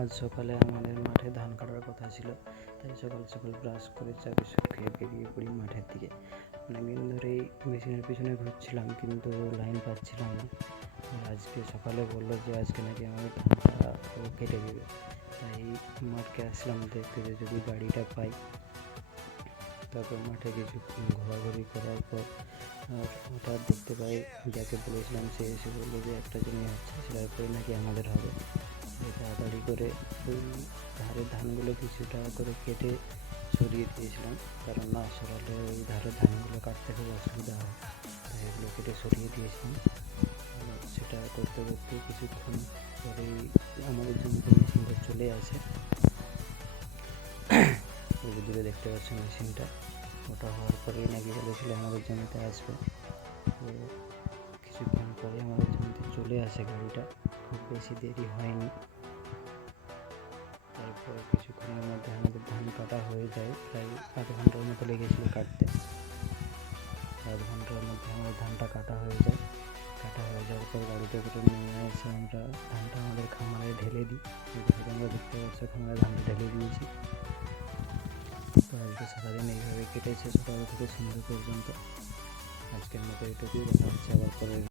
আজ সকালে আমাদের মাঠে ধান কাটার কথা ছিল, তাই সকাল সকাল ব্রাশ করে চা বিস্কুট খেয়ে বেরিয়ে পড়ি মাঠের দিকে। অনেকদিন ধরেই মেশিনের পিছনে ঘুরছিলাম, কিন্তু লাইন পাচ্ছিলাম না। আজকে সকালে বললো যে আজকে নাকি আমাদের ধানটা কেটে দেবে, তাই মাঠকে আসলাম দেখতে যে যদি গাড়িটা পাই। তারপর মাঠে কিছুক্ষণ ঘোরাঘুরি করার পর হঠাৎ দেখতে পাই যাকে বলেছিলাম সে এসে বললো যে একটা জমি হচ্ছে, সেটার পরে নাকি আমাদের হবে। তাড়াতাড়ি করে ওই ধারের ধানগুলো কিছুটা করে কেটে সরিয়ে দিয়েছিলাম, কারণ না সরালে ওই ধারের ধানগুলো কাটতে খুব অসুবিধা হয়, তাই এগুলো কেটে সরিয়ে দিয়েছিলাম। সেটা করতে করতে কিছুক্ষণ পরেই আমাদের জমিতে মেশিনটা চলে আসে। ওই যে দূরে দেখতে পাচ্ছি মেশিনটা, ওটা হওয়ার পরেই নাকি বলেছিল আমাদের জমিতে আসবে। তো কিছুক্ষণ পরে আমাদের জমিতে চলে আসে গাড়িটা, খুব বেশি দেরি হয়নি। তারপর কিছুক্ষণের মধ্যে আমাদের ধান কাটা হয়ে যায়, প্রায় আধ ঘন্টার মতো লেগেছিলো কাটতে। আধ ঘন্টার মধ্যে আমাদের ধানটা কাটা হয়ে যায়। কাটা হয়ে যাওয়ার পর গাড়িতে করে নিয়ে এসে আমরা ধানটা আমাদের খামারে ঢেলে দিই। আমরা দেখতে পাচ্ছি খামারে ধানটা ঢেলে দিয়েছি। তো আজকে সারাদিন এইভাবে কেটেছে, সকাল থেকে সন্ধ্যা পর্যন্ত। আজকের মতো এটুকুই, দেখা হচ্ছে আবার পরে।